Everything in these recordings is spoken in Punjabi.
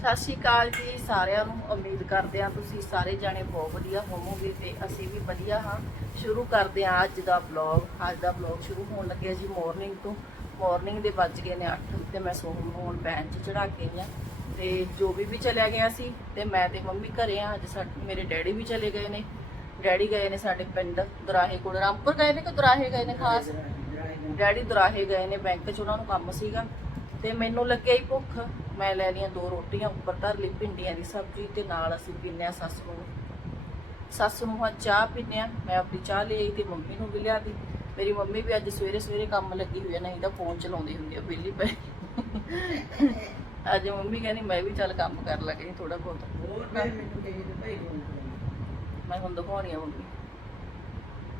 ਸਤਿ ਸ਼੍ਰੀ ਅਕਾਲ ਜੀ ਸਾਰਿਆਂ ਨੂੰ। ਉਮੀਦ ਕਰਦੇ ਹਾਂ ਤੁਸੀਂ ਸਾਰੇ ਜਾਣੇ ਬਹੁਤ ਵਧੀਆ ਹੋਵੋਗੇ ਤੇ ਅਸੀਂ ਵੀ ਵਧੀਆ ਹਾਂ। ਸ਼ੁਰੂ ਕਰਦੇ ਹਾਂ ਅੱਜ ਦਾ ਵਲੌਗ ਅੱਜ ਦਾ ਵਲੌਗ ਸ਼ੁਰੂ ਹੋਣ ਲੱਗਿਆ ਜੀ ਮਾਰਨਿੰਗ ਤੋਂ। ਮਾਰਨਿੰਗ ਦੇ ਵੱਜ ਗਏ ਨੇ 8 ਤੇ ਮੈਂ ਸੋਹਣ ਨੂੰ ਹੁਣ ਬੈਂਚ 'ਚ ਚੜਾ ਕੇ ਆਈ ਹਾਂ। ਤੇ ਜੋ ਵੀ ਵੀ ਚਲਿਆ ਗਿਆ ਸੀ ਤੇ ਮੈਂ ਤੇ ਮੰਮੀ ਘਰੇ ਆ ਅੱਜ ਸਾਡੇ ਮੇਰੇ ਡੈਡੀ ਵੀ ਚਲੇ ਗਏ ਨੇ। ਡੈਡੀ ਗਏ ਨੇ ਸਾਡੇ ਪਿੰਡ ਦੁਰਾਹੇ ਕੋਲ। ਰਾਮਪੁਰ ਗਏ ਨੇ ਕਿ ਦੁਰਾਹੇ ਗਏ ਨੇ ਖਾਸ? ਡੈਡੀ ਦੁਰਾਹੇ ਗਏ ਨੇ ਬੈਂਕ 'ਚ, ਉਹਨਾਂ ਨੂੰ ਕੰਮ ਸੀਗਾ। ਤੇ ਮੈਨੂੰ ਲੱਗਿਆ ਹੀ ਭੁੱਖ। ਮੈਂ ਲੈ ਲਈਆਂ ਦੋ ਰੋਟੀਆਂ ਉੱਪਰ ਧਰ ਲਈ ਭਿੰਡੀਆਂ ਦੀ ਸਬਜ਼ੀ ਤੇ ਨਾਲ ਅਸੀਂ ਪੀਨੇ ਆ ਸੱਸ ਨੂੰ। ਸੱਸ ਨੂੰ ਹਾਂ ਚਾਹ ਪੀਨੇ ਆ ਮੈਂ ਆਪਣੀ ਚਾਹ ਲਈ ਆਈ ਤੇ ਮੰਮੀ ਨੂੰ ਵੀ ਲਿਆਦੀ ਮੇਰੀ ਮੰਮੀ ਵੀ ਅੱਜ ਸਵੇਰੇ ਸਵੇਰੇ ਕੰਮ ਲੱਗੀ ਹੋਈ ਹੈ ਨਹੀਂ ਤਾਂ ਫੋਨ ਚਲਾਉਂਦੀ ਹੁੰਦੀ ਆ ਵਿਹਲੀ ਪਈ। ਅੱਜ ਮੰਮੀ ਕਹਿੰਦੀ ਮੈਂ ਵੀ ਚੱਲ ਕੰਮ ਕਰ ਲੱਗੀ ਥੋੜਾ ਬਹੁਤ। ਮੈਂ ਹੁਣ ਦਿਖਾਉਣੀ ਆ ਮੰਮੀ।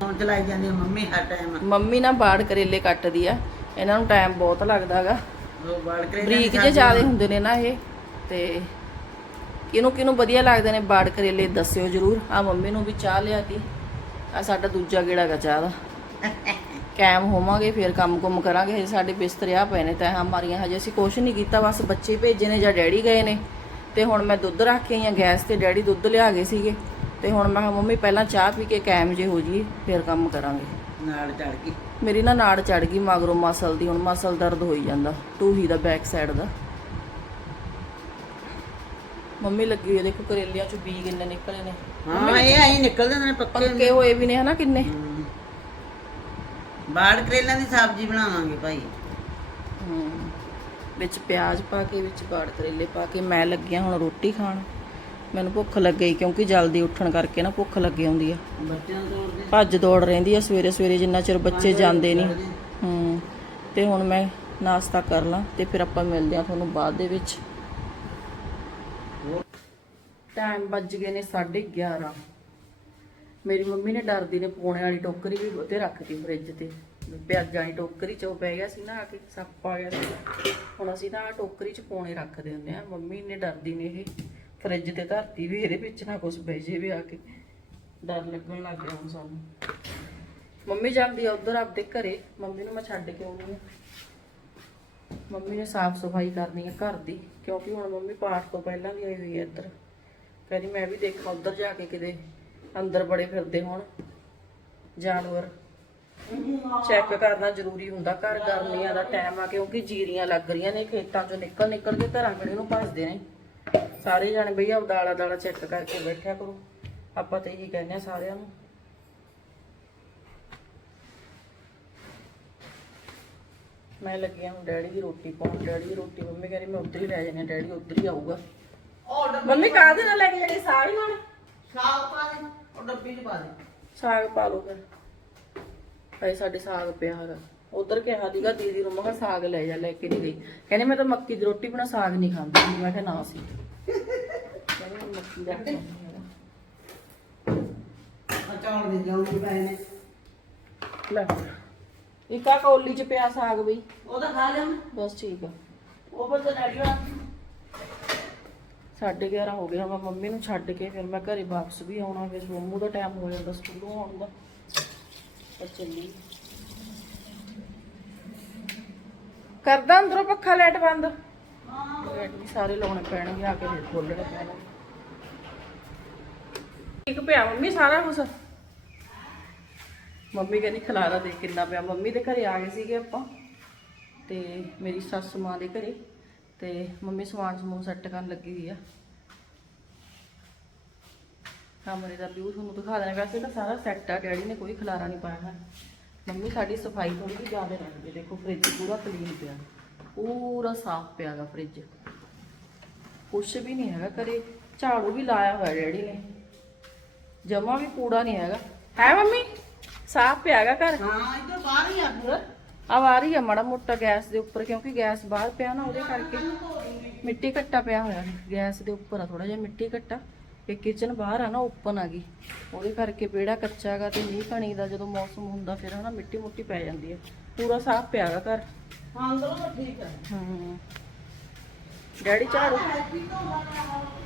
ਹੁਣ ਚਲਾਈ ਜਾਂਦੀ ਆ ਮੰਮੀ ਹਰ ਟਾਈਮ ਮੰਮੀ ਨਾ ਬਾੜ ਕਰੇਲੇ ਕੱਟਦੀ ਆ ਇਹਨਾਂ ਨੂੰ ਟਾਈਮ ਬਹੁਤ ਲੱਗਦਾਗਾ ਬਰੀਕ ਜੇ ਜ਼ਿਆਦੇ ਹੁੰਦੇ ਨੇ ਨਾ ਇਹ ਤੇ ਕਿਹਨੂੰ ਕਿਹਨੂੰ ਵਧੀਆ ਲੱਗਦੇ ਨੇ ਬਾੜ ਕਰੇਲੇ ਦੱਸਿਓ ਜਰੂਰ। ਆ ਮੰਮੀ ਨੂੰ ਵੀ ਚਾਹ ਲਿਆਤੀ ਆ ਸਾਡਾ ਦੂਜਾ ਗੇੜਾ ਗਾ ਚਾਹ ਦਾ। ਕੈਮ ਹੋਵਾਂਗੇ ਫਿਰ ਕੰਮ ਕੁਮ ਕਰਾਂਗੇ। ਹਜੇ ਸਾਡੇ ਬਿਸਤਰੇ ਆ ਪਏ ਨੇ ਤਾਂ ਹਾਂ ਮਾਰੀਆਂ ਹਜੇ ਅਸੀਂ ਕੁਛ ਨਹੀਂ ਕੀਤਾ ਬਸ ਬੱਚੇ ਭੇਜੇ ਨੇ ਜਾਂ ਡੈਡੀ ਗਏ ਨੇ। ਤੇ ਹੁਣ ਮੈਂ ਦੁੱਧ ਰੱਖ ਕੇ ਆਈ ਆ ਗੈਸ ਤੇ ਡੈਡੀ ਦੁੱਧ ਲਿਆ ਗਏ ਸੀਗੇ। ਤੇ ਹੁਣ ਮੈਂ ਮੰਮੀ ਪਹਿਲਾਂ ਚਾਹ ਪੀ ਕੇ ਕੈਮ ਜੇ ਹੋ ਜੀ ਫਿਰ ਕੰਮ ਕਰਾਂਗੇ। ਨਾਲ ਚੜ ਗਈ ਮੇਰੀ ਨਾ ਨਾੜ ਚੜ ਗਈ ਮਗਰੋਂ ਮਸਲ ਦੀ ਹੁਣ ਮਸਲ ਦਰਦ ਹੋਈ ਜਾਂਦਾ ਟੂਹੀ ਦਾ ਬੈਕ ਸਾਈਡ ਦਾ। ਮੰਮੀ ਲੱਗੀ ਹੋਈ ਆ, ਦੇਖੋ ਕਰੇਲਿਆਂ ਚੋਂ ਬੀ ਕਿੰਨੇ ਨਿਕਲੇ ਨੇ। ਹਾਂ ਇਹ ਆਈ ਨਿਕਲਦੇ ਨੇ ਪੱਕੇ ਪੱਕੇ ਹੋਏ ਵੀ ਨੇ ਹਨਾ ਕਿੰਨੇ? ਹਮ। ਬਾਲ ਕਰੇਲਿਆਂ ਦੀ ਸਬਜ਼ੀ ਬਣਾਵਾਂਗੇ ਭਾਈ। ਹੂੰ। ਵਿੱਚ ਪਿਆਜ਼ ਪਾ ਕੇ ਵਿੱਚ ਬਾੜ ਕਰੇਲੇ ਪਾ ਕੇ ਮੈਂ ਲੱਗਿਆ ਹੁਣ ਰੋਟੀ ਖਾਣ। ਮੈਨੂੰ ਭੁੱਖ ਲੱਗ ਗਈ ਕਿਉਂਕਿ ਜਲਦੀ ਉੱਠਣ ਕਰਕੇ ਨਾ ਭੁੱਖ ਲੱਗੀ ਆਉਂਦੀ ਆ। ਤੋਂ ਭੱਜ ਦੌੜ ਰਹਿੰਦੀ ਆ ਸਵੇਰੇ ਸਵੇਰੇ ਜਿੰਨਾ ਚਿਰ ਬੱਚੇ ਜਾਂਦੇ ਨਹੀਂ। ਹੂੰ ਤੇ ਹੁਣ ਮੈਂ ਨਾਸ਼ਤਾ ਕਰ ਲਾਂ ਤੇ ਫਿਰ ਆਪਾਂ ਮਿਲਦੇ ਆ ਤੁਹਾਨੂੰ ਬਾਅਦ ਦੇ ਵਿੱਚ। ਟਾਈਮ ਵੱਜ ਗਏ ਨੇ 11:30 ਮੇਰੀ ਮੰਮੀ ਨੇ ਡਰਦੀ ਨੇ ਪੋਣੇ ਵਾਲੀ ਟੋਕਰੀ ਵੀ ਉੱਤੇ ਰੱਖਤੀ ਫ੍ਰਿਜ ਤੇ। ਪਿਆਜ਼ਾਂ ਵਾਲੀ ਟੋਕਰੀ ਚ ਉਹ ਪੈ ਗਿਆ ਸੀ ਨਾ ਆ ਕੇ ਸੱਪ ਆ ਗਿਆ ਸੀ। ਹੁਣ ਅਸੀਂ ਨਾ ਆਹ ਟੋਕਰੀ ਚ ਪੋਣੇ ਰੱਖਦੇ ਹੁੰਦੇ ਆ ਮੰਮੀ ਨੇ ਡਰਦੀ ਨੇ ਇਹ। ਫ੍ਰਿਜ ਤੇ ਧਰਤੀ ਵੀ ਇਹਦੇ ਵਿੱਚ ਨਾ ਕੁਝ ਪੈ ਜੇ ਵੀ ਆ ਕੇ। ਡਰ ਲੱਗਣ ਲੱਗ ਗਿਆ ਹੁਣ ਸਾਨੂੰ। ਮੰਮੀ ਜਾਂਦੀ ਆ ਉਧਰ ਆਪਦੇ ਘਰੇ। ਮੰਮੀ ਨੂੰ ਮੈਂ ਛੱਡ ਕੇ ਆਉਣੀ ਆ। ਮੰਮੀ ਨੇ ਸਾਫ਼ ਸਫ਼ਾਈ ਕਰਨੀ ਆ ਘਰ ਦੀ ਕਿਉਂਕਿ ਹੁਣ ਮੰਮੀ ਪਾਠ ਤੋਂ ਪਹਿਲਾਂ ਵੀ ਆਈ ਹੋਈ ਹੈ ਇੱਧਰ। ਕਹਿੰਦੀ ਮੈਂ ਵੀ ਦੇਖਾਂ ਉਧਰ ਜਾ ਕੇ ਕਿਤੇ ਅੰਦਰ ਬੜੇ ਫਿਰਦੇ ਹੋਣ। ਜਾਨਵਰ ਚੈੱਕ ਕਰਨਾ ਜ਼ਰੂਰੀ ਹੁੰਦਾ ਘਰ ਗਰਮੀਆਂ ਦਾ ਟਾਈਮ ਆ ਕਿਉਂਕਿ ਜੀਰੀਆਂ ਲੱਗ ਰਹੀਆਂ ਨੇ ਖੇਤਾਂ ਚੋਂ ਨਿਕਲ ਨਿਕਲ ਕੇ ਘਰਾਂ ਕੜੇ ਨੂੰ ਭੱਜਦੇ ਨੇ। ਸਾਰੇ ਜਾਣੇ ਬਈ ਆਪ ਦਾਲਾ ਦਾਲਾ ਚੈੱਕ ਕਰਕੇ ਬੈਠਿਆ ਕਰੋ। ਆਪਾਂ ਤੇ ਇਹੀ ਕਹਿੰਦੇ ਆ ਸਾਰਿਆਂ ਨੂੰ। ਮੈਂ ਲੱਗੀ ਹਾਂ ਡੈਡੀ ਦੀ ਰੋਟੀ ਪਾਉਣ। ਡੈਡੀ ਦੀ ਰੋਟੀ ਮੰਮੀ ਕਹਿੰਦੀ ਮੈਂ ਉੱਧਰ ਹੀ ਲੈ ਜਾਣੀ ਡੈਡੀ ਉੱਧਰ ਹੀ ਆਊਗਾ। ਮੰਮੀ ਕਾਹਦੇ ਨਾਲ ਲੈ ਕੇ ਜਾਣੀ ਸਾਗ ਨਾਲ? ਸਾਗ ਪਾ ਦੇ। ਉਹ ਡੱਬੀ ਚ ਪਾ ਦੇ। ਸਾਗ ਪਾ ਲਓ ਫਿਰ। ਭਾਈ ਸਾਡੇ ਸਾਗ ਪਿਆ ਹੈਗਾ। ਉਧਰ ਕਿਹਾ ਦੀਗਾ ਦੀਦੀ ਨੂੰ ਮੈਂ ਕਿਹਾ ਸਾਗ ਲੈ ਜਾ ਲੈ ਕੇ ਨਹੀਂ ਗਈ। ਕਹਿੰਦੇ ਮੈਂ ਤਾਂ ਮੱਕੀ ਦੀ ਰੋਟੀ ਬਣਾ ਸਾਗ ਨਹੀਂ ਖਾਂਦੀ ਮੈਂ ਕਿਹਾ ਨਾ ਸੀ। ਕਹਿੰਦੀ ਮੈਂ ਮੱਕੀ ਦਾ ਨਹੀਂ ਖਾਂਦੀ ਚੌਲ ਦੇ ਜਾਉਂਗੇ ਪਏ ਨੇ। ਲੈ ਇੱਕ ਆ ਕੌਲੀ ਚ ਪਿਆ ਸਾਗ ਬਈ। ਉਹ ਤਾਂ ਖਾ ਲਿਆ ਬਸ ਠੀਕ ਆ। ਉਹ ਪਰ ਤਾਂ ਡੈਡੀ ਵਾਲਾ ਸਾਢੇ 11 ਹੋ ਗਿਆ ਮੈਂ ਮੰਮੀ ਨੂੰ ਛੱਡ ਕੇ ਫਿਰ ਮੈਂ ਘਰੇ ਵਾਪਸ ਵੀ ਆਉਣਾ ਫਿਰ ਮੰਮੂ ਦਾ ਟਾਈਮ ਹੋ ਜਾਂਦਾ ਸਕੂਲੋਂ ਆਉਣ ਦਾ। ਪਰ ਚੱਲੀ। ਕਰਦਾ ਅੰਦਰੋਂ ਪੱਖਾ ਲਾਈਟ ਬੰਦ? ਲਾਈਟ ਵੀ ਸਾਰੇ ਲਾਉਣੇ ਪੈਣਗੇ, ਆ ਕੇ ਫਿਰ ਖੋਲਣੇ ਪੈਣਾ ਇੱਕ ਪਿਆ ਮੰਮੀ ਸਾਰਾ ਕੁਝ ਮੰਮੀ ਕਹਿੰਦੀ ਖਲਾਰਾ ਦੇ ਕਿੰਨਾ ਪਿਆ। ਮੰਮੀ ਦੇ ਘਰੇ ਆ ਗਏ ਸੀਗੇ ਆਪਾਂ ਤੇ ਮੇਰੀ ਸੱਸ ਮਾਂ ਦੇ ਘਰੇ ਤੇ ਮੰਮੀ ਸਮਾਨ ਸਮੂਨ ਸੈੱਟ ਕਰਨ ਲੱਗੀ ਹੋਈ ਆ। ਕਮਰੇ ਦਾ ਵਿਊ ਤੁਹਾਨੂੰ ਦਿਖਾ ਦੇਣਾ। ਵੈਸੇ ਤਾਂ ਸਾਰਾ ਸੈੱਟ ਆ, ਡੈਡੀ ਨੇ ਕੋਈ ਖਲਾਰਾ ਨਹੀਂ ਪਾਇਆ ਹੈ ਮੰਮੀ ਸਾਡੀ ਸਫ਼ਾਈ ਥੋੜੀ ਜਿਹੀ ਜ਼ਿਆਦਾ ਰਹਿੰਦੀ ਹੈ ਦੇਖੋ ਫ੍ਰਿਜ ਪੂਰਾ ਕਲੀਨ ਪਿਆ। ਪੂਰਾ ਸਾਫ਼ ਪਿਆਗਾ ਫ੍ਰਿਜ ਕੁਛ ਵੀ ਨਹੀਂ ਹੈਗਾ ਕਰੇ ਝਾੜੂ ਵੀ ਲਾਇਆ ਹੋਇਆ ਡੈਡੀ ਨੇ। ਜਮਾ ਵੀ ਕੂੜਾ ਨਹੀਂ ਹੈਗਾ। ਹੈ ਮੰਮੀ? ਸਾਫ਼ ਪਿਆਗਾ ਘਰ? ਹਾਂ ਇੱਧਰ ਬਾਹਰ ਹੀ ਆ ਫਿਰ ਆ ਆ ਰਹੀ ਆ ਮਾੜਾ ਮੋਟਾ ਗੈਸ ਦੇ ਉੱਪਰ ਕਿਉਂਕਿ ਗੈਸ ਬਾਹਰ ਪਿਆ ਨਾ ਉਹਦੇ ਕਰਕੇ। ਮਿੱਟੀ ਘੱਟਾ ਪਿਆ ਹੋਇਆ। ਗੈਸ ਦੇ ਉੱਪਰ ਆ ਥੋੜਾ ਜਿਹਾ ਮਿੱਟੀ ਘੱਟਾ। ਇਹ ਕਿਚਨ ਬਾਹਰ ਆ ਨਾ ਓਪਨ ਆ ਗਈ। ਉਹਦੇ ਕਰਕੇ ਪੇੜਾ ਕੱਚਾ ਗਾ ਤੇ ਮੀਂਹ ਕਣੀ ਦਾ ਜਦੋਂ ਮੌਸਮ ਹੁੰਦਾ ਫਿਰ ਹਨਾ ਮਿੱਟੀ ਮੁੱਟੀ ਪੈ ਜਾਂਦੀ ਹੈ। ਪੂਰਾ ਸਾਫ਼ ਪਿਆਗਾ ਘਰ। ਹਾਂ ਅੰਦਰੋਂ ਤਾਂ ਠੀਕ ਹੈ। ਹੂੰ। ਡੈਡੀ ਝਾੜੂ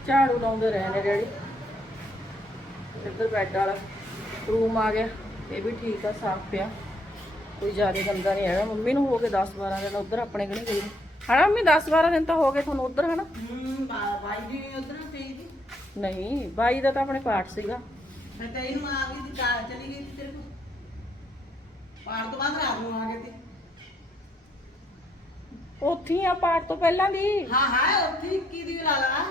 ਝਾੜੂ ਲਾਉਂਦੇ ਰਹੇ ਨੇ ਡੈਡੀ। ਇੱਧਰ ਬੈੱਡ ਵਾਲਾ ਰੂਮ ਆ ਗਿਆ। ਇਹ ਵੀ ਠੀਕ ਆ ਸਾਫ਼ ਪਿਆ। ਕੋਈ ਜ਼ਿਆਦਾ ਗੰਦਾ ਨਹੀਂ ਹੈਗਾ। ਮੰਮੀ ਨੂੰ ਹੋ ਕੇ 10 12 ਦਿਨ ਉਧਰ ਆਪਣੇ ਕਣੀ ਗਈ? ਹਣਾ ਮੰਮੀ 10 12 ਦਿਨ ਤਾਂ ਹੋ ਗਏ ਤੁਹਾਨੂੰ ਉਧਰ ਹਨਾ ਹੂੰ ਬਾਈ ਦੀ ਉਧਰ ਦੀ ਨਹੀਂ ਬਾਈ ਦਾ ਤਾਂ ਆਪਣੇ ਪਾਠ ਸੀਗਾ। ਮੈਂ ਤਾਂ ਇਹਨੂੰ ਆ ਗਈ ਦੀ ਕਾਰ ਚਲੀ ਗਈ ਸੀ ਤੇਰੇ ਕੋਲ। ਪਾਰ ਤੋਂ ਬਾਅਦ ਰਾਤ ਨੂੰ ਆ ਗਏ ਤੇ। ਉੱਥੇ ਹੀ ਆ ਪਾਠ ਤੋਂ ਪਹਿਲਾਂ ਦੀ? ਹਾਂ ਹਾਂ ਉੱਥੇ ਕੀ ਦੀ ਲਾ ਲਾ।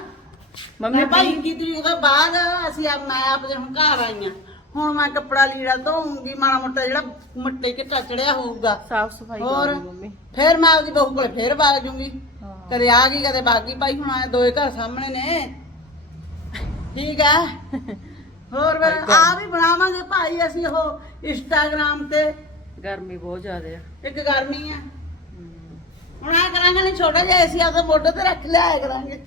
ਮੰਮੀ ਭਾਈ ਕੀ ਦੀ ਉਹਦੇ ਬਾਅਦ ਅਸੀਂ ਆ ਮੈਂ ਆਪਦੇ ਹੁਣ ਘਰ ਆਈਆਂ ਹੁਣ ਮੈਂ ਕੱਪੜਾ ਲੀੜਾ ਧੋਉਂਗੀ ਮਾੜਾ ਮੋਟਾ ਜਿਹੜਾ ਮਿੱਟੀ ਘਟਾ ਚੜਿਆ ਹੋਊਗਾ। ਸਾਫ਼ ਸਫ਼ਾਈ ਹੋਰ? ਮੰਮੀ। ਫੇਰ ਮੈਂ ਆਪਦੀ ਬਹੂ ਕੋਲ ਫੇਰ ਵਗ ਜੂੰਗੀ। ਹਾਂ। ਕਦੇ ਆ ਗਈ ਕਦੇ ਬਾਗੀ। ਭਾਈ ਹੁਣ ਆਏ ਦੋਏ ਘਰ ਸਾਹਮਣੇ ਨੇ। ਠੀਕ ਆ ਹੋਰ ਫਿਰ ਆ ਵੀ ਬਣਾਵਾਂਗੇ ਭਾਈ ਅਸੀਂ ਉਹ ਇੰਸਟਾਗ੍ਰਾਮ ਤੇ। ਗਰਮੀ ਬਹੁਤ ਜ਼ਿਆਦਾ ਆ। ਇੱਕ ਗਰਮੀ ਆ। ਹੁਣ ਆ ਕਰਾਂਗੇ ਨਹੀਂ ਛੋਟਾ ਜਿਹਾ ਅਸੀਂ ਆਪਦੇ ਮੋਢੇ ਤੇ ਰੱਖ ਲਿਆਇਆ ਕਰਾਂਗੇ।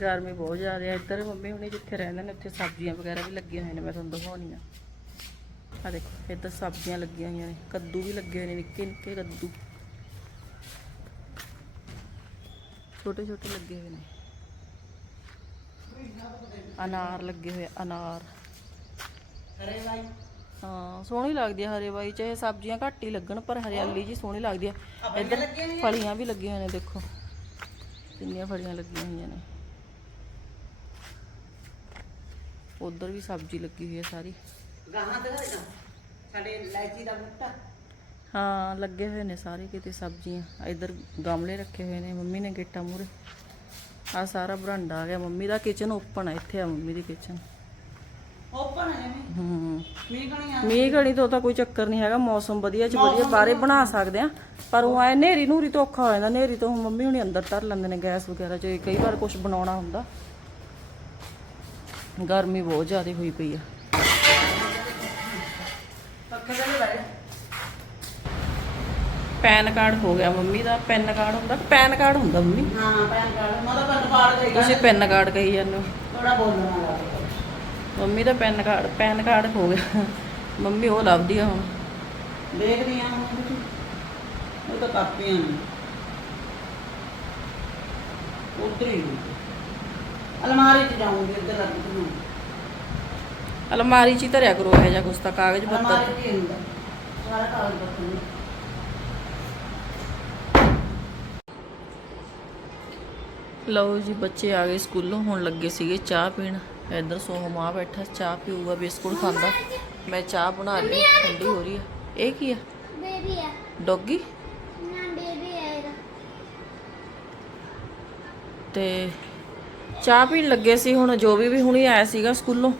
ਗਰਮੀ ਬਹੁਤ ਜ਼ਿਆਦਾ ਆ। ਇੱਧਰ ਮੰਮੀ ਹੁਣੀ ਜਿੱਥੇ ਰਹਿੰਦੇ ਨੇ ਉੱਥੇ ਸਬਜ਼ੀਆਂ ਵਗੈਰਾ ਵੀ ਲੱਗੀਆਂ ਹੋਈਆਂ ਨੇ ਮੈਂ ਤੁਹਾਨੂੰ ਦਿਖਾਉਣੀ ਆ ਆ ਦੇਖੋ ਇੱਧਰ ਸਬਜ਼ੀਆਂ ਲੱਗੀਆਂ ਹੋਈਆਂ ਨੇ। ਕੱਦੂ ਵੀ ਲੱਗੇ ਹੋਏ ਨੇ ਨਿੱਕੇ ਨਿੱਕੇ ਕੱਦੂ। ਛੋਟੇ ਛੋਟੇ ਲੱਗੇ ਹੋਏ ਨੇ। ਅਨਾਰ ਲੱਗੇ ਹੋਏ ਅਨਾਰ। ਅਰੇ ਭਾਈ ਹਾਂ ਸੋਹਣੀ ਲੱਗਦੀ ਆ ਹਰੇ ਬਾਈ ਚਾਹੇ ਸਬਜ਼ੀਆਂ ਘੱਟ ਹੀ ਲੱਗਣ ਪਰ ਹਰਿਆਲੀ ਜੀ ਸੋਹਣੀ ਲੱਗਦੀ ਆ। ਇੱਧਰ ਫਲੀਆਂ ਵੀ ਲੱਗੀਆਂ ਹੋਈਆਂ ਨੇ ਦੇਖੋ। ਕਿੰਨੀਆਂ ਫਲੀਆਂ ਲੱਗੀਆਂ ਹੋਈਆਂ ਨੇ। ਉਧਰ ਵੀ ਸਬਜ਼ੀ ਲੱਗੀ ਹੋਈ ਹੈ ਸਾਰੀ। ਗਾਹਾਂ ਤੇ ਸਾਡੇ ਇਲਾਇਚੀ ਦਾ ਬੂਟਾ। ਹਾਂ ਲੱਗੇ ਹੋਏ ਨੇ ਸਾਰੇ ਕਿਤੇ ਸਬਜ਼ੀਆਂ। ਇੱਧਰ ਗਮਲੇ ਰੱਖੇ ਹੋਏ ਨੇ ਮੰਮੀ ਨੇ ਗੇਟਾਂ ਮੂਰੇ ਆ ਸਾਰਾ ਬਰਾਂਡਾ ਆ ਗਿਆ। ਮੰਮੀ ਦਾ ਕਿਚਨ ਓਪਨ ਆ ਇੱਥੇ ਆ ਮੰਮੀ ਦੀ ਕਿਚਨ ਓਪਨ ਹੈ। ਮੀਂਹ ਕਣੀ ਆ? ਮੀਂਹ ਘਣੀ ਤੋਂ ਤਾਂ ਕੋਈ ਚੱਕਰ ਨਹੀਂ ਹੈਗਾ ਮੌਸਮ ਵਧੀਆ ਚ ਵਧੀਆ ਬਾਹਰੇ ਬਣਾ ਸਕਦੇ ਆ। ਪਰ ਉਹ ਐ ਨੇਰੀ ਨੂਰੀ ਤੋਂ ਔਖਾ ਹੋ ਜਾਂਦਾ ਨੇਰੀ ਤੋਂ ਮੰਮੀ ਹੁਣੀ ਅੰਦਰ ਧਰ ਲੈਂਦੇ ਨੇ ਗੈਸ ਵਗੈਰਾ ਚ ਕਈ ਵਾਰ ਕੁਝ ਬਣਾਉਣਾ ਹੁੰਦਾ। ਗਰਮੀ ਬਹੁਤ ਜ਼ਿਆਦਾ ਹੋਈ ਪਈ ਆ। ਪੱਖੇ ਦੇ ਲੈ ਪੈਨ ਕਾਰਡ ਹੋ ਗਿਆ ਮੰਮੀ ਦਾ ਪੈਨ ਕਾਰਡ ਹੁੰਦਾ ਪੈਨ ਕਾਰਡ ਹੁੰਦਾ ਮੰਮੀ। ਹਾਂ ਪੈਨ ਕਾਰਡ ਮੋਦਾ ਪੈਨ ਕਾਰਡ ਦੇ ਤੁਸੀਂ ਪੈਨ ਕਾਰਡ ਕਹੀ ਜਾਂਦੇ ਹੋ। ਥੋੜਾ ਬੋਲਣਾ ਲੱਗਾ ਮੰਮੀ ਦਾ ਪੈਨ ਕਾਰਡ ਪੈਨ ਕਾਰਡ ਹੋ ਗਿਆ। ਮੰਮੀ ਉਹ ਲੱਭਦੀ ਆ ਹੁਣ। ਦੇਖ ਰਹੀ ਹਾਂ ਉਹ ਤਾਂ ਕਾਪੀਆਂ ਨੇ। ਉਧਰ ਹੀ। ਅਲਮਾਰੀ 'ਚ ਜਾਊਂਗੀ ਇੱਧਰ ਰੱਖ ਦੂੰ ਅਲਮਾਰੀ 'ਚ ਹੀ ਧਰਿਆ ਕਰੋ ਇਹ ਜਾਂ ਕੁਛ ਤਾਂ ਕਾਗਜ਼ ਪੱਤਰ। ਅਲਮਾਰੀ 'ਚ ਹੀ ਹੁੰਦਾ। ਸਾਰਾ ਕਾਗਜ਼ ਪੱਤਰ। ਲਓ ਜੀ ਬੱਚੇ ਆ ਗਏ ਸਕੂਲੋਂ ਹੁਣ ਲੱਗੇ ਸੀਗੇ ਚਾਹ ਪੀਣ। ਇੱਧਰ ਸੋਹਮ ਆ ਬੈਠਾ ਚਾਹ ਪੀਊਗਾ ਬਿਸਕੁਟ ਖਾਂਦਾ। ਮੈਂ ਚਾਹ ਬਣਾ ਲਈ ਠੰਡੀ ਹੋ ਰਹੀ ਹੈ ਇਹ ਕੀ ਆ? ਬੇਬੀ ਹੈ ਡੌਗੀ? ਨਾ ਬੇਬੀ ਹੈ ਇਹਦਾ। ਤੇ ਚਾਹ ਪੀਣ ਲੱਗੇ ਸੀ ਹੁਣ ਜੋ ਵੀ ਵੀ ਹੁਣੀ ਆਇਆ ਸੀਗਾ ਸਕੂਲੋਂ।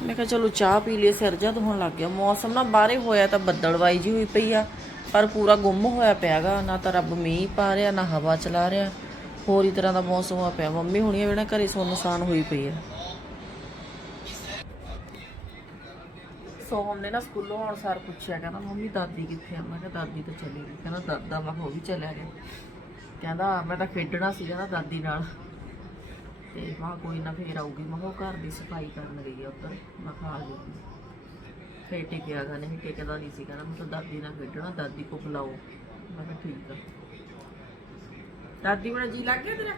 ਮੈਂ ਕਿਹਾ ਚਲੋ ਚਾਹ ਪੀ ਲਈਏ ਸਿਰ ਜਾ ਹੋਣ ਲੱਗ ਗਿਆ। ਮੌਸਮ ਨਾ ਬਾਹਰੇ ਹੋਇਆ ਤਾਂ ਬੱਦਲਵਾਈ ਜੀ ਹੋਈ ਪਈ ਆ ਪਰ ਪੂਰਾ ਗੁੰਮ ਹੋਇਆ ਪਿਆਗਾ ਨਾ ਤਾਂ ਰੱਬ ਮੀਂਹ ਪਾ ਰਿਹਾ ਨਾ ਹਵਾ ਚਲਾ ਰਿਹਾ। ਹੋਰ ਹੀ ਤਰ੍ਹਾਂ ਦਾ ਮੌਸਮ ਹੋਇਆ ਪਿਆ। ਮੰਮੀ ਹੁਣੀ ਜਿਹੜਾ ਘਰੇ ਸੁੰਨਸਾਨ ਹੋਈ ਪਈ ਆ। ਸੋਹਮ ਨੇ ਨਾ ਸਕੂਲੋਂ ਆਉਣ ਸਾਰ ਪੁੱਛਿਆ, ਕਹਿੰਦਾ, ਮੰਮੀ, ਦਾਦੀ ਕਿੱਥੇ ਆ? ਮੈਂ ਕਿਹਾ, ਦਾਦੀ ਤਾਂ ਚਲੀ ਗਈ। ਕਹਿੰਦਾ, ਦਾਦਾ ਮੈਂ ਕਿਹਾ ਵੀ ਚਲਿਆ ਗਿਆ। ਕਹਿੰਦਾ, ਮੈਂ ਤਾਂ ਖੇਡਣਾ ਸੀ ਕਹਿੰਦਾ ਦਾਦੀ ਨਾਲ। ਤੇ ਮਾਂ ਕੋਈ ਨਾ ਫੇਰ ਆਊਗੀ। ਮੈਂ ਉਹ ਘਰ ਦੀ ਸਫ਼ਾਈ ਕਰਨ ਗਈ ਆ ਉੱਧਰ। ਮੈਂ ਖਾ ਆ ਫੇਰ ਟਿਕਿਆ ਗਾ, ਨਹੀਂ, ਟਿਕਦਾ ਨਹੀਂ ਸੀ। ਕਹਿੰਦਾ, ਮੈਂ ਤਾਂ ਦਾਦੀ ਨਾਲ ਖੇਡਣਾ, ਦਾਦੀ ਕੋ ਬੁਲਾਓ। ਮੈਂ ਕਿਹਾ, ਠੀਕ ਆ। ਦਾਦੀ ਬੜਾ ਜੀ ਲੱਗ ਗਿਆ ਤੇਰਾ?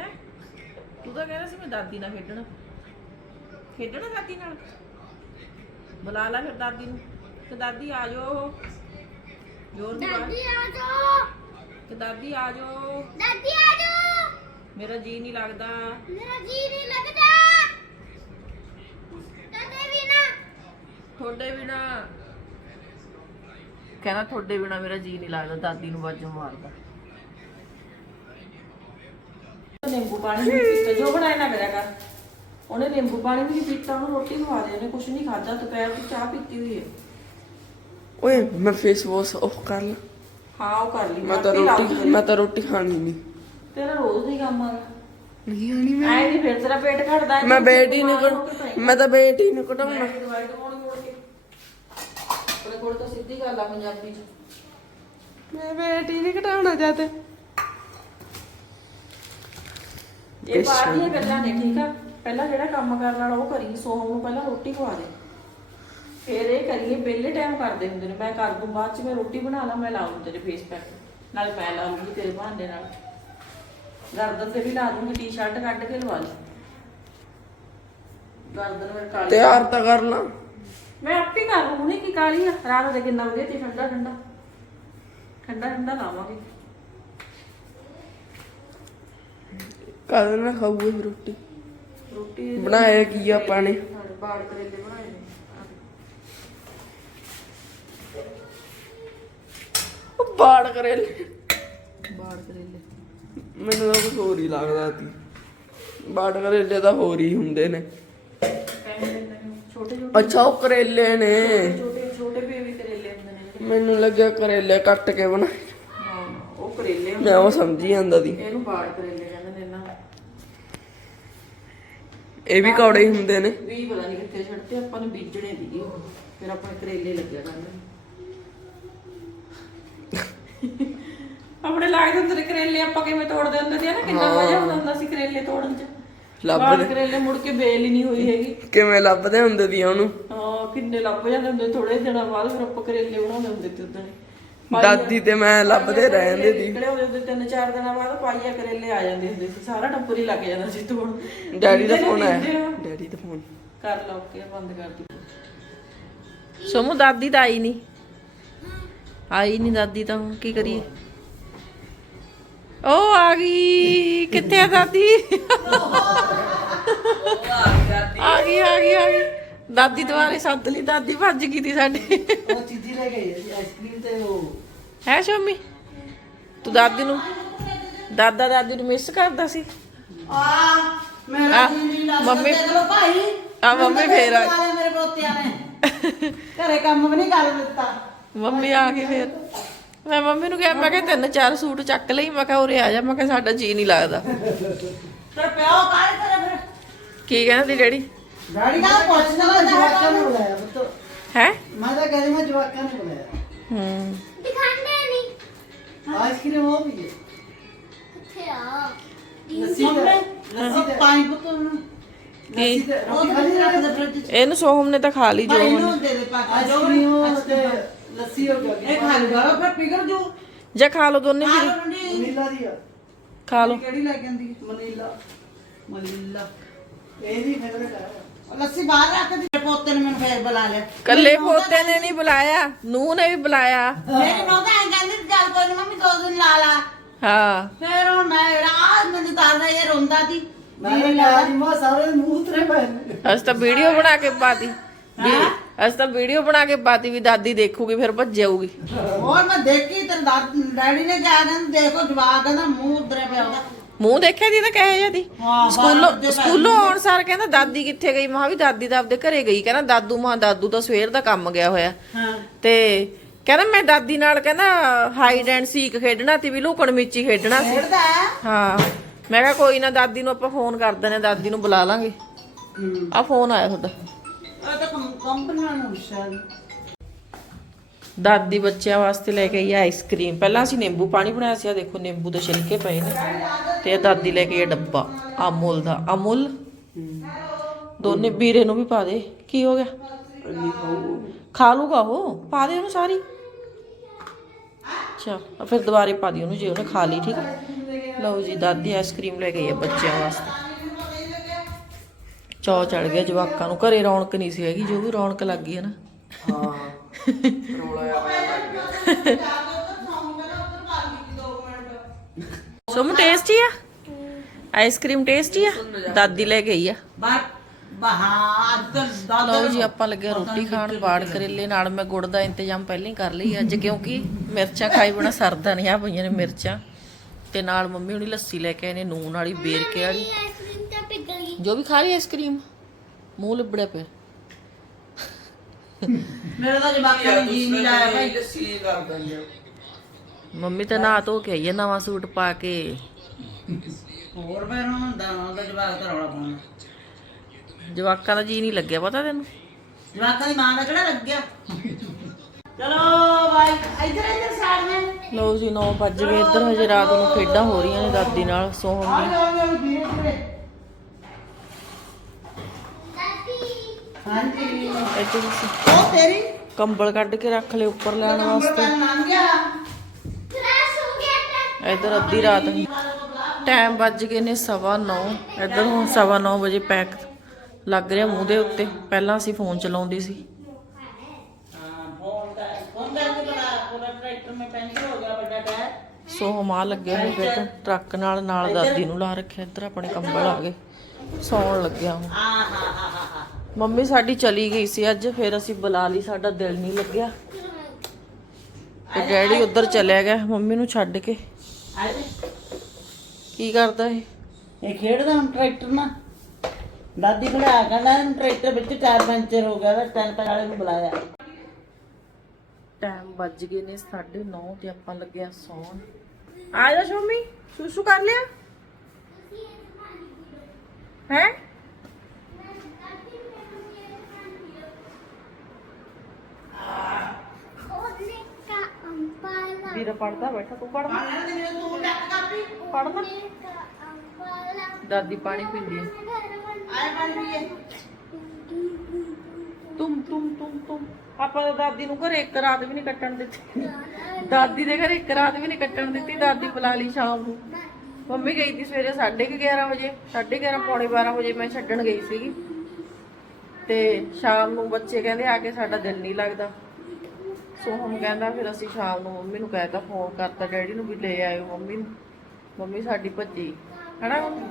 ਹੈ? ਤੂੰ ਤਾਂ ਕਹਿੰਦਾ ਸੀ ਮੈਂ ਦਾਦੀ ਨਾਲ ਖੇਡਣਾ। ਖੇਡਣਾ ਦਾਦੀ ਨਾਲ? ਬੁਲਾ ਲੈ ਫਿਰ ਦਾਦੀ ਨੂੰ। ਕਿ ਦਾਦੀ ਆ ਜਾਓ। ਜੋਰ ਦੀ ਦਾਦੀ ਆ ਜਾਓ। ਕਿ ਦਾਦੀ ਆ ਜਾਓ। ਦਾਦੀ ਆ ਜਾਓ। ਮੇਰਾ ਜੀ ਨਹੀਂ ਲੱਗਦਾ। ਮੇਰਾ ਜੀ ਨਹੀਂ ਲੱਗਦਾ। ਦਾਦੀ ਵੀ ਨਾ ਤੁਹਾਡੇ ਬਿਨਾ। ਕਹਿੰਦਾ ਤੁਹਾਡੇ ਬਿਨਾ ਮੇਰਾ ਜੀ ਨਹੀਂ ਲੱਗਦਾ। ਦਾਦੀ ਨੂੰ ਵਾਜੋ ਮਾਰਦਾ। ਨਿੰਬੂ ਪਾਣੀ ਵੀ ਪੀਤਾ ਜੋ ਬਣਾਇਆ ਨਾ ਕਰਿਆ ਕਰ ਉਹਨੇ ਨਿੰਬੂ ਪਾਣੀ ਵੀ ਨਹੀਂ ਪੀਤਾ ਉਹਨੂੰ ਰੋਟੀ ਖਵਾ ਦੇ ਉਹਨੇ ਕੁਝ ਨਹੀਂ ਖਾਦਾ ਦੁਪਹਿਰ ਦੀ ਚਾਹ ਪੀਤੀ ਹੋਈ ਹੈ। ਓਏ ਮੈਂ ਫੇਸ ਵਾਸ਼ ਆਫ ਕਰ ਲਾਂ। ਹਾਂ ਉਹ ਕਰ ਲਈ ਮੈਂ ਤਾਂ ਆਪੇ ਰੋਟੀ। ਮੈਂ ਤਾਂ ਰੋਟੀ ਖਾਣੀ ਨਹੀਂ ਤੇਰਾ ਰੋਜ਼ ਦੀ ਕੰਮ ਆ। ਨਹੀਂ ਆਣੀ ਮੈਂ। ਐ ਨਹੀਂ ਫਿਰ ਤੇਰਾ ਪੇਟ ਘਟਦਾ ਮੈਂ ਬੇਟੀ ਨੂੰ ਕਢ- ਮੈਂ ਤਾਂ ਬੇਟੀ ਨੂੰ ਕਢਾਉਣਾ। ਮੈਂ ਦਵਾਈ ਦਵਾਉਣੀ ਮੁੜ ਕੇ ਉਹਦੇ ਕੋਲ ਤਾਂ ਸਿੱਧੀ ਗੱਲ ਆ ਪੰਜਾਬੀ ਚ। ਮੈਂ ਬੇਟੀ ਨੂੰ ਕਢਾਉਣਾ ਚਾਹਤੇ ਇਹ ਬਾਹਰ ਦੀਆਂ ਗੱਲਾਂ ਨੇ ਠੀਕ ਆ? ਪਹਿਲਾਂ ਜਿਹੜਾ ਕੰਮ ਕਰਨ ਵਾਲਾ ਉਹ ਕਰੀ ਸੋਹਮ ਨੂੰ ਪਹਿਲਾਂ ਰੋਟੀ ਖਵਾ ਦੇ। ਫਿਰ ਇਹ ਕਰੀਏ ਵਿਹਲੇ ਟਾਈਮ ਕਰਦੇ ਹੁੰਦੇ ਨੇ। ਮੈਂ ਕਰ ਦੂੰ ਬਾਅਦ ਚ ਮੈਂ ਰੋਟੀ ਬਣਾ ਲਾ ਮੈਂ ਲਾਉਂ ਤੇਰੇ ਫੇਸ ਪੈਕ ਨਾਲ ਮੈਂ ਲਾਉਂਗੀ ਤੇਰੇ ਬਹਾਨੇ ਨਾਲ। ਗਰਦਨ ਤੇ ਵੀ ਲਾ ਦੂੰਗੀ ਟੀ-ਸ਼ਰਟ ਕੱਢ ਕੇ ਲਵਾ ਲਈ। ਗਰਦਨ ਮੇਰੇ ਕਾਲੀ ਤਿਆਰ ਤਾਂ ਕਰ ਲਾਂ। ਮੈਂ ਆਪੇ ਕਰ ਲੂੰ ਹੁਣੇ ਕੀ ਕਾਲੀ ਆ? ਰਾਤ ਦੇ ਕਿੰਨਾ ਵਧੀਆ ਤੇ ਠੰਡਾ ਠੰਡਾ ਠੰਡਾ ਠੰਡਾ ਲਾਵਾਂਗੇ। ਕਾਹਦੇ ਨਾਲ ਖਾਊਗੇ ਫਿਰ ਰੋਟੀ। ਰੋਟੀ ਬਣਾਇਆ ਕੀ ਆ ਆਪਾਂ ਨੇ? ਬਾੜ ਕਰੇਲੇ ਬਣਾਏ ਨੇ ਉਹ ਬਾੜ ਕਰੇਲੇ। ਬਾੜ ਕਰੇਲੇ ਮੈਨੂੰ ਤਾਂ ਕੁਝ ਹੋਰ ਹੀ ਲੱਗਦਾ ਸੀ। ਬਾੜ ਕਰੇਲੇ ਤਾਂ ਹੋਰ ਹੀ ਹੁੰਦੇ ਨੇ। ਕਹਿੰਦੇ ਨੇ ਛੋਟੇ ਛੋਟੇ ਅੱਛਾ ਉਹ ਕਰੇਲੇ ਨੇ। ਛੋਟੇ ਛੋਟੇ ਬੇਬੀ ਕਰੇਲੇ ਹੁੰਦੇ ਨੇ ਮੈਨੂੰ ਲੱਗਿਆ ਕਰੇਲੇ ਕੱਟ ਕੇ ਬਣਾਏ। ਉਹ ਕਰੇਲੇ ਮੈਂ ਉਹ ਸਮਝੀ ਜਾਂਦਾ ਦੀ ਇਹਨੂੰ ਬਾੜ ਕਰੇਲੇ ਕਹਿੰਦੇ ਨੇ ਨਾ ਇਹ ਵੀ ਕੌੜੇ ਹੀ ਹੁੰਦੇ ਨੇ। ਵੀ ਪਤਾ ਨਹੀਂ ਕਿੱਥੇ ਛੱਡਤੇ ਆਪਾਂ ਨੇ ਬੀਜਣੇ ਉਹ ਫਿਰ ਆਪਾਂ ਕਰੇਲੇ ਲੱਗਿਆ ਕਰਨ ਆਪਣੇ ਲੱਗਦੇ ਹੁੰਦੇ ਨੇ ਕਰੇਲੇ ਆਪਾਂ ਕਿਵੇਂ ਤੋੜਦੇ ਹੁੰਦੇ ਸੀ ਨਾ? ਕਿੰਨਾ ਮਜ਼ਾ ਆਉਂਦਾ ਹੁੰਦਾ ਸੀ ਕਰੇਲੇ ਤੋੜਨ ਚ। ਲੱਭਦੇ। ਕਰੇਲੇ ਮੁੜ ਕੇ ਬੇਲ ਹੀ ਨਹੀਂ ਹੋਈ ਹੈਗੀ। ਕਿਵੇਂ ਲੱਭਦੇ ਹੁੰਦੇ ਦੀ ਉਹਨੂੰ? ਹਾਂ ਕਿੰਨੇ ਲੱਭ ਜਾਂਦੇ ਹੁੰਦੇ ਥੋੜੇ ਦਿਨਾਂ ਬਾਅਦ ਫਿਰ ਆਪਾਂ ਕਰੇਲੇ ਬਣਾਉਂਦੇ ਹੁੰਦੇ ਤੇ ਉਦੋਂ। ਦਾਦੀ ਤੇ ਮੈਂ ਲੱਭਦੇ ਰਹਿੰਦੇ ਦੀ। ਨਿਕਲੇ ਹੁੰਦੇ ਹੁੰਦੇ ਤਿੰਨ ਚਾਰ ਦਿਨਾਂ ਬਾਅਦ ਪਾਈਆ ਕਰੇਲੇ ਆ ਜਾਂਦੇ ਹੁੰਦੇ ਸੀ। ਸਾਰਾ ਟੱਬਰ ਹੀ ਲੱਗ ਜਾਂਦਾ ਸੀ ਤੋੜ ਡੈਡੀ ਦਾ ਦਿੰਦੇ ਫੋਨ ਆਇਆ। ਡੈਡੀ ਦਾ ਫੋਨ। ਕਰ ਲਓ ਕੇ ਬੰਦ ਕਰ ਦਿੱਤੀ ਸਮੂ ਦਾਦੀ ਤਾਂ ਆਈ ਨਹੀਂ। ਆਈ ਨਹੀਂ ਦਾਦੀ ਤਾਂ ਹੁਣ ਕੀ ਕਰੀਏ? ਉਹ ਆ ਗਈ। ਕਿੱਥੇ ਆ ਦਾਦੀ। ਆ ਗਈ ਆ ਗਈ ਆ ਗਈ। ਦਾਦੀ ਦੁਆਰੇ ਸੱਦ ਲਈ ਦਾਦੀ ਭੱਜ ਗਈ ਤੀ ਸਾਡੀ। ਉਹ ਚੀਜ਼ੀ ਲੈ ਗਈ ਆਈਸਕ੍ਰੀਮ ਤੇ ਉਹ। ਹੈ ਸ਼ੋਮੀ? ਤੂੰ ਦਾਦੀ ਨੂੰ ਦਾਦਾ ਦਾਦੀ ਨੂੰ ਮਿਸ ਕਰਦਾ ਸੀ। ਆ ਮੇਰਾ ਆ, ਜੀ ਨਹੀਂ ਲੱਗਦਾ ਮੰਮੀ- ਦੇਖ ਲਓ ਭਾਈ। ਆ, ਮੰਮੀ ਫੇਰ ਆ- ਆ ਮੇਰੇ ਪੋਤਿਆਂ ਨੇ। ਘਰੇ ਕੰਮ ਵੀ ਨਹੀਂ ਕਰ ਦਿੱਤਾ। ਮੰਮੀ ਆ ਗਈ ਫੇਰ। ਮੈਂ ਮੰਮੀ ਨੂੰ ਕਿਹਾ ਮੈਂ ਕਿਹਾ ਤਿੰਨ ਚਾਰ ਸੂਟ ਚੱਕ ਲਈ ਮੈਂ ਕਿਹਾ ਉਰੇ ਆ ਜਾ ਮੈਂ ਕਿਹਾ ਸਾਡਾ ਜੀ ਨਹੀਂ ਲੱਗਦਾ। ਤੇ ਪਿਓ ਕਾਹਦੇ ਤੇਰੇ ਫਿਰ? ਕੀ ਕਹਿੰਦਾ ਡੈਡੀ? ਡੈਡੀ ਕਾ ਪੁੱਛਦਾ ਮੈਂ ਜਵਾਕਾਂ ਨੂੰ। ਬੁਲਾਇਆ ਪੁੱਤ। ਹੈ? ਮੈਂ ਤਾਂ ਕਹਿੰਦੀ ਮੈਂ ਜਵਾਕਾਂ ਨੂੰ ਬੁਲਾਇਆ। ਹੂੰ। ਦਿਖਾਉਂਦੇ ਨਹੀਂ। ਆਈਸਕ੍ਰੀਮ ਹੋ ਵੀ ਹੈ ਕਿੱਥੇ ਆ? ਲੱਸੀ ਲੱਸੀ ਪਾਣੀ ਪੁੱਤ ਨੂੰ ਕੀ? ਤੇ ਰੋਟੀ ਖਾਲੀ ਰੱਖ ਦੇ ਫ੍ਰਿਜ ਚ। ਇਹਨੂੰ ਸੋਹਮ ਨੇ ਤਾਂ ਖਾ ਲਈ ਜੋ ਭਾਈ ਉਹਨੇ ਨੂੰ ਦੇ ਦੇ ਪਾ ਕੇ। ਆਈਸਕ੍ਰੀਮ ਤੇ ਲੱਸੀ ਹੋ ਗਈ। ਇਹ ਖਾ ਲੂਗਾ ਫਿਰ ਪਿਘਲ ਜੂ। ਜਾਂ ਖਾ ਲਓ ਦੋਨੇ ਮਨੀਲਾ ਦੀ ਆ। ਖਾ ਲਓ। ਕਿਹੜੀ ਲੈ ਕੇ ਆਂਦੀ? ਮਨੀਲਾ ਮਨੀਲਾ ਇਹ ਵੀ ਫੇਵਰਟ ਹੈ ਲੱਸੀ ਬਾਹਰ ਰੱਖ ਦੀ ਪੋਤੇ ਨੇ ਮੈਨੂੰ ਫੇਰ ਬੁਲਾ ਲਿਆ। ਕੱਲੇ ਪੋਤੇ ਨੇ ਨਹੀਂ ਬੁਲਾਇਆ ਨੂੰਹ ਨੇ ਵੀ ਬੁਲਾਇਆ। ਮੇਰੀ ਨੌਂ ਤਾਂ ਐਂ ਕਹਿੰਦੀ ਸੀ, ਚੱਲ ਕੋਈ ਨੀ ਮੰਮੀ ਦੋ ਦਿਨ ਲਾ ਲਾ। ਹਾਂ। ਫੇਰ ਹੁਣ ਮੈਂ ਰਾਤ ਮੈਨੂੰ ਦੱਸਦਾ ਇਹ ਰੋਂਦਾ ਸੀ। ਮੈਂ ਕਿਹਾ ਜੀ ਮਾ ਸਾਰੇ ਮੂੰਹ ਉਤਰੇ ਪਏ ਨੇ। ਅਸੀਂ ਤਾਂ ਵੀਡੀਓ ਬਣਾ ਕੇ ਪਾਤੀ। ਅਸੀਂ ਤਾਂ ਵੀਡੀਓ ਬਣਾ ਕੇ ਪਾਤੀ ਵੀ ਦਾਦੀ ਦੇਖੂਗੀ ਫਿਰ ਭੱਜ ਜਾਊਗੀ। ਹੋਰ ਮੈਂ ਦੇਖੀ ਤੇ ਡੈਡੀ ਨੇ ਕਿਹਾ ਕਹਿੰਦੇ ਦੇਖੋ ਜਵਾਕ ਕਹਿੰਦਾ ਮੂੰਹ ਉਤਰੇ ਪਿਆ ਉਹਦਾ ਮੂੰਹ ਦੇਖਿਆ ਦੀ ਤਾਂ ਕਹੇ ਜਾਂਦੀ ਹਾਂ, ਸਕੂਲੋਂ ਬਾਹਰ ਸਕੂਲੋਂ ਆਉਣ ਸਾਰ ਕਹਿੰਦਾ ਦਾਦੀ ਕਿੱਥੇ ਗਈ? ਮਹਾ ਵੀ ਦਾਦੀ ਤਾਂ ਆਪਦੇ ਘਰੇ ਗਈ। ਕਹਿੰਦਾ ਦਾਦੂ ਮਾਂ ਦਾਦੂ ਤਾਂ ਸਵੇਰ ਦਾ ਕੰਮ ਗਿਆ ਹੋਇਆ। ਹਾਂ। ਤੇ ਕਹਿੰਦਾ ਮੈਂ ਦਾਦੀ ਨਾਲ ਕਹਿੰਦਾ ਹਾਈਡ ਐਂਡ ਸੀਕ ਖੇਡਣਾ ਤੇ ਵੀ ਲੁਕਣ ਮਿੱਚੀ ਖੇਡਣਾ ਸੀ ਖੇਡਦਾ ਹੈ? ਹਾਂ। ਮੈਂ ਕਿਹਾ ਕੋਈ ਨਾ ਦਾਦੀ ਨੂੰ ਆਪਾਂ ਫੋਨ ਕਰ ਦਿੰਦੇ ਹਾਂ, ਦਾਦੀ ਨੂੰ ਬੁਲਾ ਲਾਂਗੇ। ਆ ਫੋਨ ਆਇਆ ਤੁਹਾਡਾ। ਉਹ ਤਾਂ ਕੰਪਨੀ ਨੂੰ ਹੁਸ਼ਿਆਰ ਦਾਦੀ ਬੱਚਿਆਂ ਵਾਸਤੇ ਲੈ ਕੇ ਆਈ ਆਈਸਕ੍ਰੀਮ ਪਹਿਲਾਂ ਅਸੀਂ ਨਿੰਬੂ ਪਾਣੀ ਬਣਾਇਆ ਸੀ ਆ ਦੇਖੋ ਨਿੰਬੂ ਦੇ ਛਿਲਕੇ ਪਏ ਨੇ। ਤੇ ਇਹ ਦਾਦੀ ਲੈ ਕੇ ਆਈ ਡੱਬਾ ਅਮੁੱਲ ਦਾ। ਅਮੁੱਲ? ਦੋਨੇ ਵੀਰੇ ਨੂੰ ਵੀ ਪਾ ਦੇ। ਕੀ ਹੋ ਗਿਆ? ਖਾ ਲੂਗਾ ਉਹ? ਪਾ ਦੇ ਉਹਨੂੰ ਸਾਰੀ। ਅੱਛਾ ਫਿਰ ਦੁਬਾਰੇ ਪਾ ਦੀ ਉਹਨੂੰ ਜੇ ਉਹਨੇ ਖਾ ਲਈ ਠੀਕ ਹੈ ਲਓ ਜੀ ਦਾਦੀ ਆਈਸਕ੍ਰੀਮ ਲੈ ਆਈ ਆ ਬੱਚਿਆਂ ਵਾਸਤੇ। ਚੌ ਚੜ ਗਿਆ ਜਵਾਕਾਂ ਨੂੰ। ਘਰੇ ਰੌਣਕ ਨਹੀਂ ਸੀ ਹੈਗੀ ਜੋ ਵੀ ਰੌਣਕ ਲੱਗ ਗਈ ਹੈ ਨਾ। ਹਾਂ। ਰੋਲਾ ਆ ਸੋਮ ਟੇਸਟੀ ਆ? ਆਈਸਕ੍ਰੀਮ ਟੇਸਟੀ ਆ? ਦਾਦੀ ਲੈ ਗਈ ਆ। ਲਓ ਜੀ ਆਪਾਂ ਲੱਗੇ ਰੋਟੀ ਖਾਣ ਬਾੜ ਕਰੇਲੇ ਨਾਲ। ਮੈਂ ਗੁੜ ਦਾ ਇੰਤਜ਼ਾਮ ਪਹਿਲਾਂ ਹੀ ਕਰ ਲਈ ਅੱਜ ਕਿਉਂਕਿ ਮਿਰਚਾਂ ਖਾਈ ਬਣਾ ਸਰਦਾ ਨਹੀਂ ਆ ਪਈਆਂ ਨੇ ਮਿਰਚਾਂ। ਤੇ ਨਾਲ ਮੰਮੀ ਹੁਣੀ ਲੱਸੀ ਲੈ ਕੇ ਆਏ ਨੇ ਨੂਨ ਵਾਲੀ ਵਾਲੀ। ਤਾਂ ਪਿਘਲ ਗਈ। ਜੋ ਵੀ ਖਾ ਲਈ ਆਈਸਕ੍ਰੀਮ ਮੂੰਹ ਲਿਬੜਿਆ ਪਿਆ। ਮੇਰਾ ਤਾਂ ਜਵਾਕਾਂ ਨੇ ਜੀ ਨਹੀਂ ਲਾਇਆ ਭਾਈ। ਲੱਸੀ ਕਰ ਦਿੰਦੇ ਮੰਮੀ ਤਾਂ ਨਹਾ ਧੋ ਕੇ ਆਈ ਨਵਾਂ ਸੂਟ ਪਾ ਕੇ। ਹੋਰ ਮੈਨੂੰ ਹੁੰਦਾ ਉਹਦਾ ਜਵਾਕ ਤਾਂ ਰੌਲਾ ਪਾਉਣਾ। ਜਵਾਕਾਂ ਦਾ ਜੀ ਨਹੀਂ ਲੱਗਿਆ ਪਤਾ ਤੈਨੂੰ? ਜਵਾਕਾਂ ਦੀ ਮਾਂ ਦਾ ਕਿਹੜਾ ਲੱਗਿਆ? ਚਲੋ ਬਾਈ ਇੱਧਰ ਇੱਧਰ ਸਾਈਡ ਮੈਂ। ਲਓ ਜੀ 9 ਵੱਜ ਗਏ ਇੱਧਰ ਹਜੇ ਰਾਤ ਨੂੰ ਖੇਡਾਂ ਹੋ ਰਹੀਆਂ ਨੇ ਦਾਦੀ ਨਾਲ ਸੋਹਣ ਦੀ ਧੀਰੇ ਧੀਰੇ ਕੰਬਲ ਕੱਢ ਕੇ ਰੱਖ ਲਿਓ ਉੱਪਰ ਲੈਣ ਵਾਸਤੇ। ਲੰਘ ਅੱਧੀ ਰਾਤ ਟਾਈਮ ਵੱਜ ਗਏ ਨੇ 9:30 ਇੱਧਰ ਹੁਣ 9:30 ਵਜੇ ਪੈਕ ਲੱਗ ਰਿਹਾ ਮੂੰਹ ਦੇ ਉੱਤੇ। ਪਹਿਲਾਂ ਅਸੀਂ ਫੋਨ ਚਲਾਉਂਦੀ ਸੀ। ਸੋ ਹਮਾ ਲੱਗਿਆ ਹੋਇਆ ਬੇਟਾ ਟਰੱਕ ਨਾਲ ਨਾਲ ਦਾਦੀ ਨੂੰ ਲਾ ਰੱਖਿਆ। ਇੱਧਰ ਆਪਣੇ ਕੰਬਲ ਆ ਗਏ। ਸੌਣ ਲੱਗਿਆ ਹੁਣ। ਮੰਮੀ ਸਾਡੀ ਚਲੀ ਗਈ ਸੀ ਅੱਜ ਫਿਰ ਅਸੀਂ ਬੁਲਾ ਲਈ ਸਾਡਾ ਦਿਲ ਨਹੀਂ ਲੱਗਿਆ। ਤੇ ਡੈਡੀ ਉੱਧਰ ਚਲਿਆ ਗਿਆ ਮੰਮੀ ਨੂੰ ਛੱਡ ਕੇ। ਕੀ ਕਰਦਾ ਇਹ? ਇਹ ਖੇਡਦਾ ਹੁਣ ਟਰੈਕਟਰ ਨਾਲ ਦਾਦੀ ਖੜਾ ਕਹਿੰਦਾ ਇਹਨੂੰ ਟਰੈਕਟਰ ਵਿੱਚ ਟਾਇਰ ਪੈਂਚਰ ਹੋ ਗਿਆ ਤਾਂ ਟੈਂਪਰ ਵਾਲੇ ਨੂੰ ਬੁਲਾਇਆ। ਟਾਈਮ ਵੱਜ ਗਏ ਨੇ 9:30 ਤੇ ਆਪਾਂ ਲੱਗਿਆ ਸੌਣ। ਆ ਜਾ ਸ਼ੋਮੀ ਸੁਸੂ ਕਰ ਲਿਆ। ਹੈ ਉਹਨੇ ਕਾ ਅੰਬਾਲਾ ਵੀਰਾ ਪੜਦਾ ਬੈਠਾ ਤੂੰ ਅੰਬਾਲਾ ਦਾਦੀ ਪਾਣੀ ਪੀਂਦੀ ਹੈ। ਤੁਮ ਤੁਮ ਤੁਮ ਤੁਮ। ਆਪਾਂ ਤਾਂ ਦਾਦੀ ਨੂੰ ਘਰੇ ਇੱਕ ਰਾਤ ਵੀ ਨਹੀਂ ਕੱਟਣ ਦਿੱਤੀ। ਦਾਦੀ ਦੇ ਘਰੇ ਇੱਕ ਰਾਤ ਵੀ ਨਹੀਂ ਕੱਟਣ ਦਿੱਤੀ ਦਾਦੀ ਬੁਲਾ ਲਈ ਸ਼ਾਮ ਨੂੰ। ਮੰਮੀ ਗਈ ਸੀ ਸਵੇਰੇ 11:30 ਵਜੇ 11:30 ਪੌਣੇ 12 ਵਜੇ ਮੈਂ ਛੱਡਣ ਗਈ ਸੀਗੀ। ਤੇ ਸ਼ਾਮ ਨੂੰ ਬੱਚੇ ਕਹਿੰਦੇ ਆ ਕੇ ਸਾਡਾ ਦਿਲ ਨਹੀਂ ਲੱਗਦਾ। ਹਮ ਕਹਿੰਦਾ ਫਿਰ ਅਸੀਂ ਸ਼ਾਮ ਨੂੰ ਮੰਮੀ ਨੂੰ ਕਹਿਤਾ ਫੋਨ ਕਰਤਾ ਡੈਡੀ ਨੂੰ ਵੀ ਲੈ ਆਇਓ ਮੰਮੀ ਨੂੰ। ਮੰਮੀ ਸਾਡੀ ਭੱਜੀ। ਹਨਾ ਮੰਮੀ?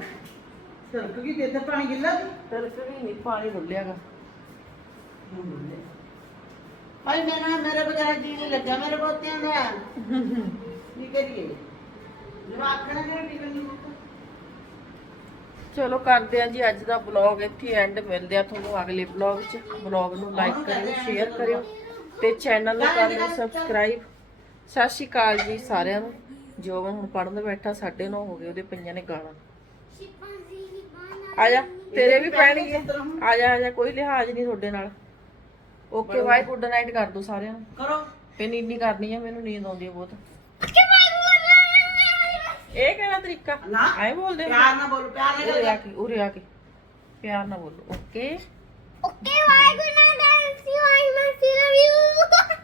ਸਰਕ ਗਈ ਤੇ ਇੱਥੇ ਪਾਣੀ ਗਿੱਲਾ? ਸੀ ਫਿਰ ਵੀ ਨਹੀਂ ਪਾਣੀ ਡੁੱਲਿਆਗਾ ਭਾਈ ਮੇਰਾ ਮੇਰੇ ਬਗੈਰ ਜੀ ਨਹੀਂ ਲੱਗਾ ਮੇਰੇ ਪੋਤਿਆਂ ਦਾ। ਕੀ ਕਰੀਏ? ਜਵਾਕਣਾ ਕਿਹੜਾ ਟਿਕਣ ਨਹੀਂ ਚਲੋ ਕਰਦੇ ਆ ਜੀ ਅੱਜ ਦਾ ਬਲੌਗ ਇੱਥੇ ਐਂਡ ਮਿਲਦੇ ਆ ਤੁਹਾਨੂੰ ਅਗਲੇ ਬਲੌਗ 'ਚ। ਬਲੌਗ ਨੂੰ ਲਾਈਕ ਕਰਿਓ ਸ਼ੇਅਰ ਕਰਿਓ। ਤੇ ਚੈਨਲ ਨੂੰ ਕਰ ਲਿਓ ਸਬਸਕ੍ਰਾਈਬ ਸਤਿ ਸ਼੍ਰੀ ਅਕਾਲ ਜੀ ਸਾਰਿਆਂ ਨੂੰ। ਜੋ ਹੁਣ ਪੜਨ ਬੈਠਾ 9:30 ਹੋ ਗਏ ਉਹਦੇ ਪਈਆਂ ਨੇ ਗਾਲਾਂ। ਆ ਜਾ ਤੇਰੇ ਵੀ ਪੈਣਗੇ ਆ। ਜਾ ਆ ਜਾ ਕੋਈ ਲਿਹਾਜ਼ ਨਹੀਂ ਤੁਹਾਡੇ ਨਾਲ। ਓਕੇ ਬਾਏ ਗੁੱਡ ਨਾਈਟ ਕਰ ਦੋ ਸਾਰਿਆਂ ਨੂੰ। ਕਰੋ। ਫੇ ਨੀਂਦ ਕਰਨੀ ਆ ਮੈਨੂੰ ਨੀਂਦ ਆਉਂਦੀ ਆ ਬਹੁਤ। ਇਹ ਕਿਹੜਾ ਤਰੀਕਾ? ਨਾ। ਐ ਬੋਲਦੇ ਪਿਆਰ ਨਾਲ ਬੋਲੋ ਪਿਆਰ ਨਾਲ ਉਰੇ ਆ ਕੇ ਉਰੇ ਆ ਕੇ। ਪਿਆਰ ਨਾਲ ਬੋਲੋ। Okay okay bye good night I see you I must love you